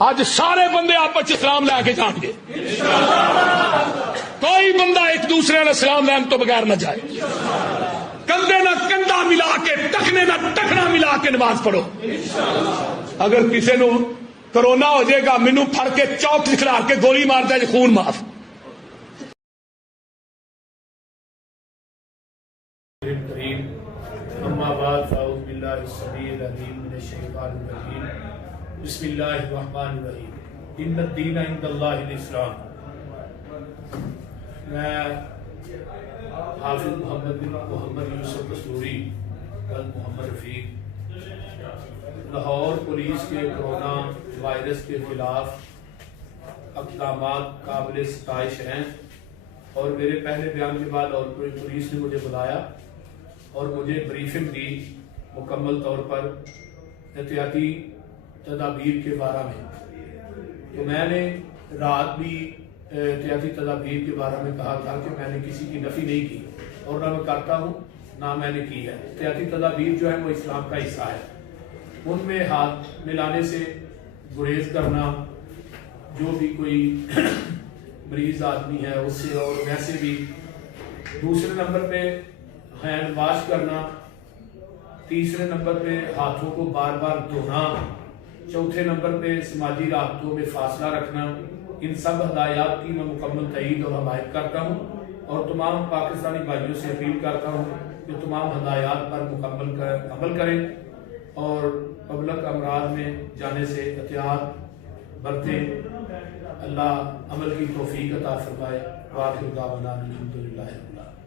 اج سارے بندے آپس سلام لے کے جان گے، کوئی بندہ ایک دوسرے نے سلام لین تو بغیر نہ جائے، کندھے نہ کندھا ملا کے ٹخنے نہ ٹخنا ملا کے نماز پڑھو۔ اگر کسی نو کرونا ہو جائے گا، مینو پھڑ کے چوک لکھلا کے گولی مار دے، خون معاف۔ اما بعد فاعوذ باللہ السمیع العلیم من الشیطان الرجیم بسم اللہ الرحمن الرحیم ان الدین عند اللہ الاسلام۔ میں حافظ محمد بن محمد یوسف قصوری محمد رفیق لاہور پولیس کے کرونا وائرس کے خلاف اقدامات قابل ستائش ہیں، اور میرے پہلے بیان کے بعد اور پولیس نے مجھے بلایا اور مجھے بریفنگ دی مکمل طور پر احتیاطی تدابیر کے بارے میں۔ تو میں نے رات بھی احتیاطی تدابیر کے بارے میں کہا تھا کہ میں نے کسی کی نفی نہیں کی، اور نہ میں کرتا ہوں نہ میں نے کی ہے۔ احتیاطی تدابیر جو ہے وہ اسلام کا حصہ ہے، ان میں ہاتھ ملانے سے گریز کرنا، جو بھی کوئی مریض آدمی ہے اس سے، اور ویسے بھی دوسرے نمبر پہ ہینڈ واش کرنا، تیسرے نمبر پہ ہاتھوں کو بار بار دھونا، چوتھے نمبر پہ سماجی رابطوں میں فاصلہ رکھنا، ان سب ہدایات کی میں مکمل تائید اور حمایت کرتا ہوں، اور تمام پاکستانی بھائیوں سے اپیل کرتا ہوں کہ تمام ہدایات پر مکمل عمل کریں اور پبلک امراض میں جانے سے احتیاط برتیں۔ اللہ عمل کی توفیق عطا فرمائے۔ وآخر دعوانا الحمدللہ رب العالمین۔